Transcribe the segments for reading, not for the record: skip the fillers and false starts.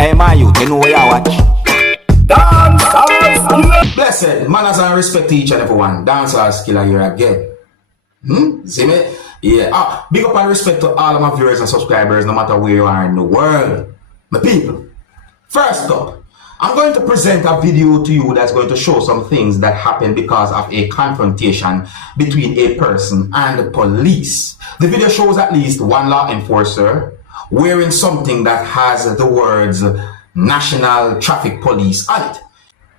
Hey, my youth, you know where you watch? Dancehall skilla. Blessed, manners and respect to each and everyone. Dancehall skilla here again. See me? Yeah. Big up and respect to all of my viewers and subscribers, no matter where you are in the world. My people, first up, I'm going to present a video to you that's going to show some things that happened because of a confrontation between a person and the police. The video shows at least one law enforcer wearing something that has the words National Traffic Police on it.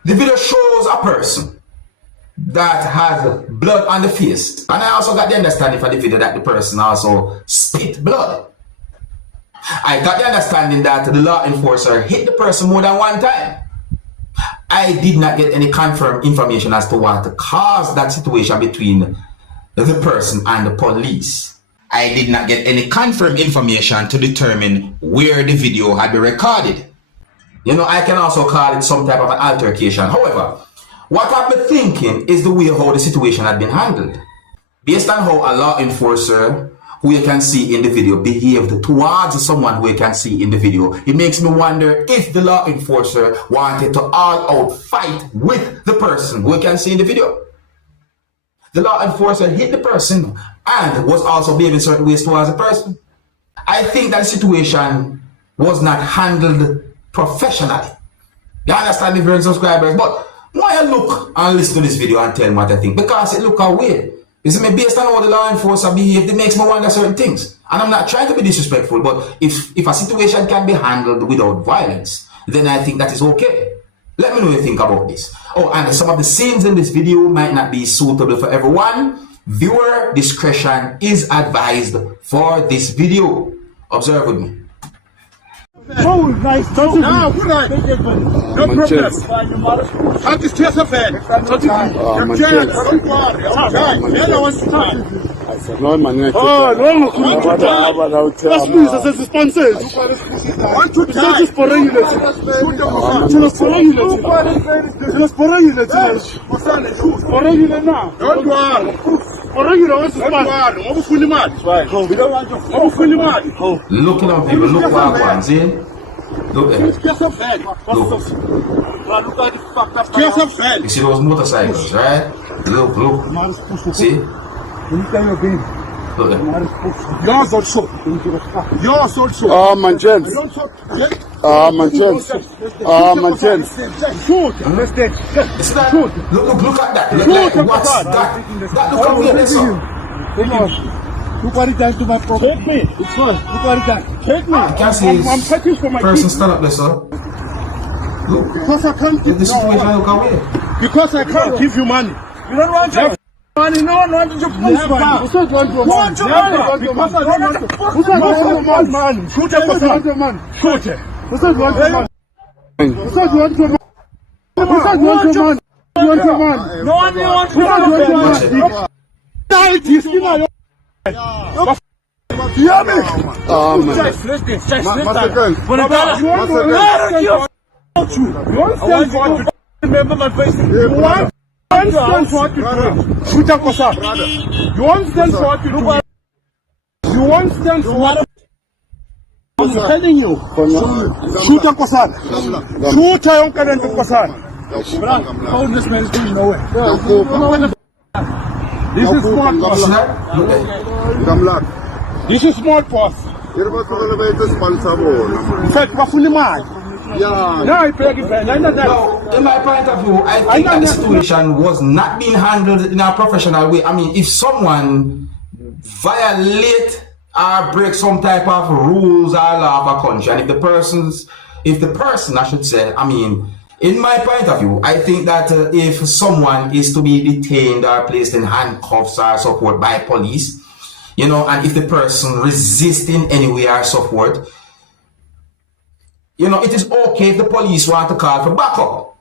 The video shows a person that has blood on the face. And I also got the understanding from the video that the person also spit blood. I got the understanding that the law enforcer hit the person more than one time. I did not get any confirmed information as to what caused that situation between the person and the police. I did not get any confirmed information to determine where the video had been recorded. You know, I can also call it some type of an altercation. However, what I've been thinking is the way how the situation had been handled. Based on how a law enforcer who you can see in the video behaved towards someone who you can see in the video, it makes me wonder if the law enforcer wanted to all-out fight with the person who you can see in the video. The law enforcer hit the person and was also behaving certain ways towards the person. I think that the situation was not handled professionally. You understand me, viewers and subscribers? But why I look and listen to this video and tell me what I think? Because it look away. You see me, based on how the law enforcer behaved, it makes me wonder certain things. And I'm not trying to be disrespectful, but if a situation can be handled without violence, then I think that is okay. Let me know what you think about this. Oh, and some of the scenes in this video might not be suitable for everyone. Viewer discretion is advised for this video. Observe with me. Oh, nice. No, good night. No problem. How to stay so bad? You're jailed. Don't worry. No, man. Oh, no. That's me. That's his sponsors. Want to die? Just for regular. Just for regular. Just for regular. For regular now. Don't worry. For regular, what's the sponsor? I'm fully mad. We don't want to. I'm fully mad. Look at people. Look what I'm saying. Look at it. Look at the fucked up. You see those motorcycles, right? Look. See? Look at it. Yours also. Yours also. Ah, man, gents. Ah, man, gents. Ah, man, gents. Shoot. See that? Look at that. What's that? That look at me. Look what it does to my problem. Take me. Look what it does. Take me. I can't see I'm fighting for my person kids. stand up there, sir. Look. Because I can't give The situation look away. Because I can't give you money. You don't want your money. No, no, you want your money. Because I don't want your money. Shoot it. Shoot it. Because I want your money. Because I want your money. Because I want your money. You want your money. No one wants your money. It is hear me? Ah, man. Remember my face. You want what you do. Shoot up what's up. You want stand for what you do. You want stand for what I'm telling you. Shoot up what's up. Shoot up what's up. How this man is going nowhere. This is smart boss. This is smart boss. Fake fully mad. No, in my point of view, I think that the situation was not being handled in a professional way. I mean, if someone violate or break some type of rules or law of a country, and if the person, I should say, I mean, in my point of view, I think that if someone is to be detained or placed in handcuffs or so forth by police, you know, and if the person resists in any way or so forth, you know, it is okay if the police want to call for backup.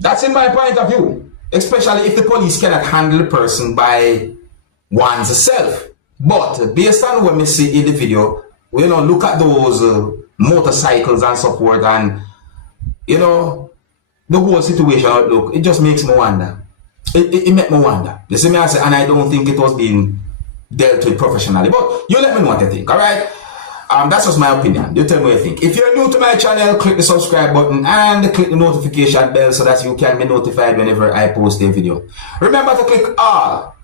That's in my point of view, especially if the police cannot handle the person by one's self. But based on what we see in the video, you know, look at those motorcycles and so forth, and you know, the whole situation outlook, it just makes me wonder. It makes me wonder. You see me, I say, and I don't think it was being dealt with professionally. But you let me know what you think, all right? That's just my opinion. You tell me what you think. If you're new to my channel, click the subscribe button and click the notification bell so that you can be notified whenever I post a video. Remember to click all.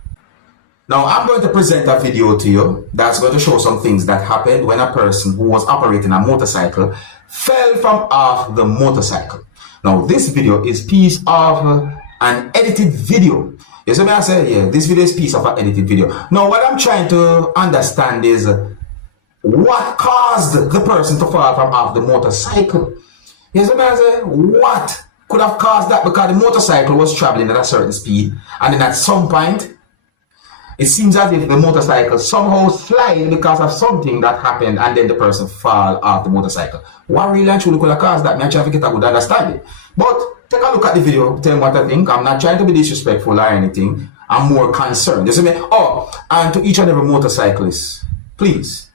Now, I'm going to present a video to you that's going to show some things that happened when a person who was operating a motorcycle fell from off the motorcycle. Now, this video is piece of an edited video. You see me I say? Yeah, this video is piece of an edited video. Now, what I'm trying to understand is what caused the person to fall from off the motorcycle. You see me I say? What could have caused that? Because the motorcycle was traveling at a certain speed, and then at some point, it seems as if the motorcycle somehow slid because of something that happened, and then the person fall off the motorcycle. What really and truly could have caused that? I'm trying to get a good understanding. But take a look at the video, tell me what I think. I'm not trying to be disrespectful or anything. I'm more concerned. You see me? Oh, and to each and every motorcyclist, please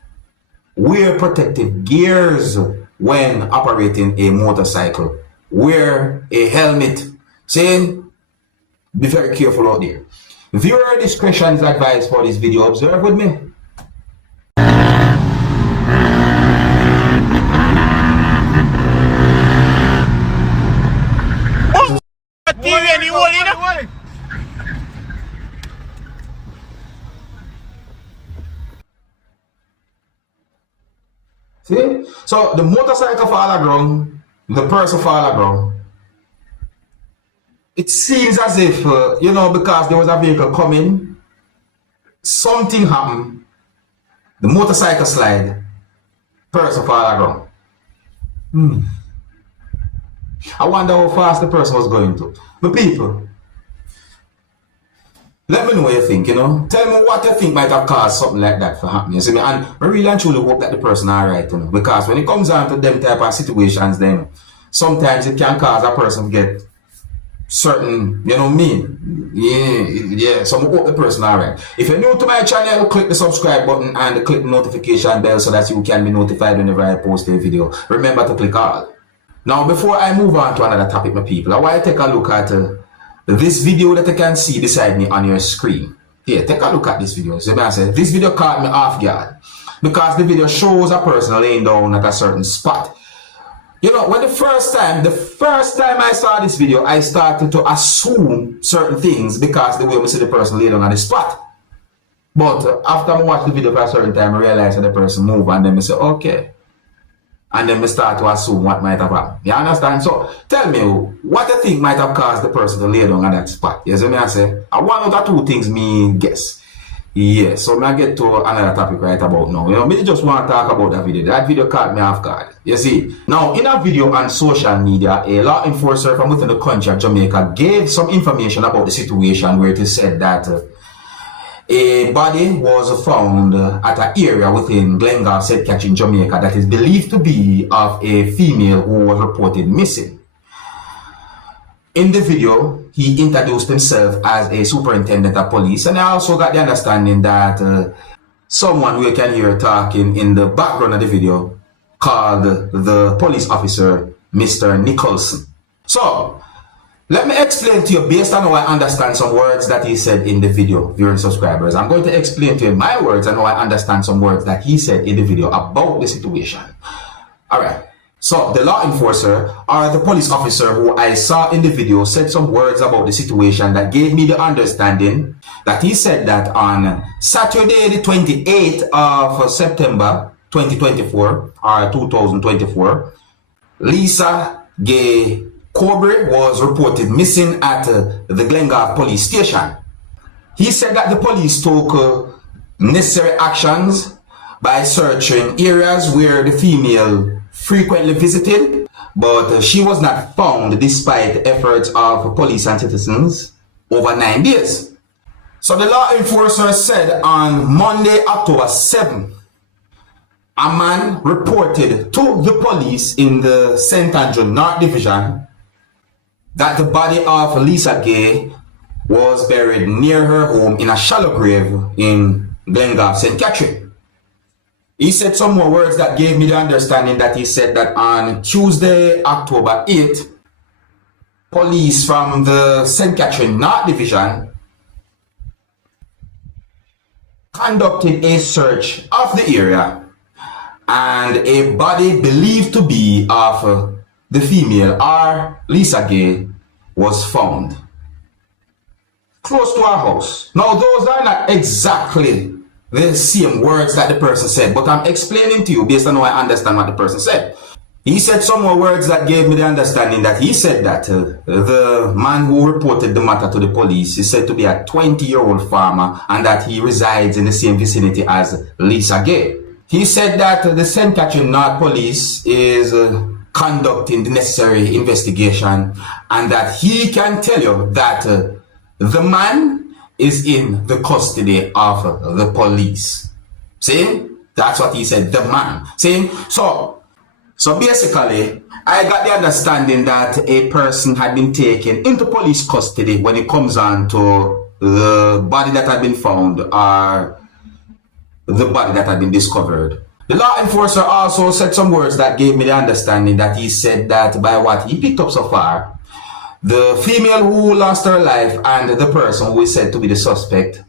wear protective gears when operating a motorcycle. Wear a helmet. Saying, be very careful out there. Viewer discretion is advised for this video. Observe with me. See? So the motorcycle fall ground, the person fall ground. It seems as if, because there was a vehicle coming, something happened, the motorcycle slide, person fall ground. I wonder how fast the person was going to. But people, let me know what you think, Tell me what you think might have caused something like that to happen, you see me? And I really and truly hope that the person is alright, because when it comes down to them type of situations, then sometimes it can cause a person to get certain, so I hope the person alright. If you're new to my channel, click the subscribe button and click the notification bell so that you can be notified whenever I post a video. Remember to click all. Now, before I move on to another topic, my people, I want to take a look at this video that you can see beside me on your screen. Here, take a look at this video. So I said, this video caught me off guard because the video shows a person laying down at a certain spot. When the first time I saw this video, I started to assume certain things because the way we see the person lay down on the spot. But after I watched the video for a certain time, I realized that the person moved, and then I say, okay. And then we start to assume what might have happened. You understand? So tell me, what you think might have caused the person to lay down on that spot? You see me I say? I one out of two things me guess. Yeah, so I get to another topic right about now. Me just want to talk about that video. That video caught me off guard. You see, now in a video on social media, a law enforcer from within the country of Jamaica gave some information about the situation where it is said that a body was found at an area within Glengall, St. Catherine, Jamaica, that is believed to be of a female who was reported missing. In the video, he introduced himself as a superintendent of police, and I also got the understanding that someone we can hear talking in the background of the video called the police officer, Mr. Nicholson. So, let me explain to you based on how I understand some words that he said in the video, viewers and subscribers. I'm going to explain to you my words and how I understand some words that he said in the video about the situation. Alright. So, the law enforcer or the police officer who I saw in the video said some words about the situation that gave me the understanding that he said that on Saturday the 28th of September 2024 or 2024, Lisa Gay Cobre was reported missing at the Glengall police station. He said that the police took necessary actions by searching areas where the female frequently visited, but she was not found despite the efforts of police and citizens over 9 days. So the law enforcer said on Monday, October 7th, a man reported to the police in the St. Andrew North Division that the body of Lisa Gay was buried near her home in a shallow grave in Glengall, St. Catherine. He said some more words that gave me the understanding that he said that on Tuesday, October 8th, police from the St. Catherine North Division conducted a search of the area and a body believed to be of the female or Lisa Gay was found close to our house. Now, those are not exactly the same words that the person said, but I'm explaining to you based on how I understand what the person said. He said some more words that gave me the understanding that he said that the man who reported the matter to the police is said to be a 20-year-old farmer and that he resides in the same vicinity as Lisa Gay. He said that the St. Catherine North Police is conducting the necessary investigation and that he can tell you that the man is in the custody of the police. See? That's what he said, the man. See? So basically, I got the understanding that a person had been taken into police custody when it comes on to the body that had been found or the body that had been discovered. The law enforcer also said some words that gave me the understanding that he said that by what he picked up so far, the female who lost her life and the person who is said to be the suspect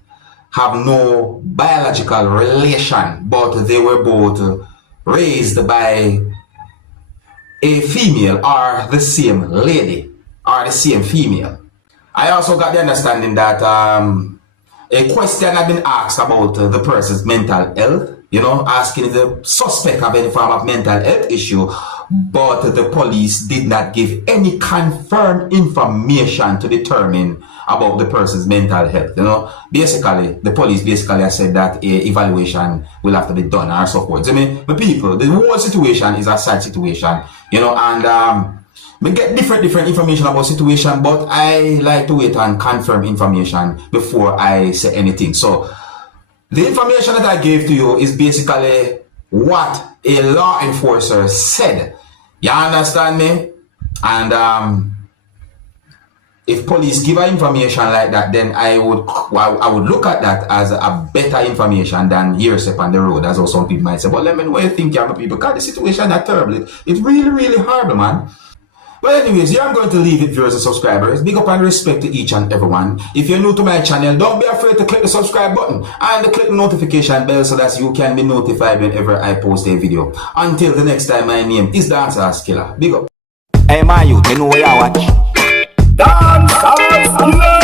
have no biological relation, but they were both raised by a female or the same lady or the same female. I also got the understanding that a question had been asked about the person's mental health, you know, asking if the suspect have any form of mental health issue, but the police did not give any confirmed information to determine about the person's mental health. You know, basically, the police basically said that a evaluation will have to be done or so forth. I mean, the people, the whole situation is a sad situation, you know, and we get different information about situation, but I like to wait and confirm information before I say anything. So the information that I gave to you is basically what a law enforcer said. You understand me? And if police give her information like that, then I would look at that as a better information than hearsay on the road, as also some people might say. But let me know what you think, young people, because the situation is terrible. It's really, really hard, man. Well, anyways, here I'm going to leave it, viewers and subscribers. Big up and respect to each and everyone. If you're new to my channel, don't be afraid to click the subscribe button and click the notification bell so that you can be notified whenever I post a video. Until the next time, my name is Dancehall Skilla. Big up. Hey, my youth, you know where you watch. Dancehall skilla.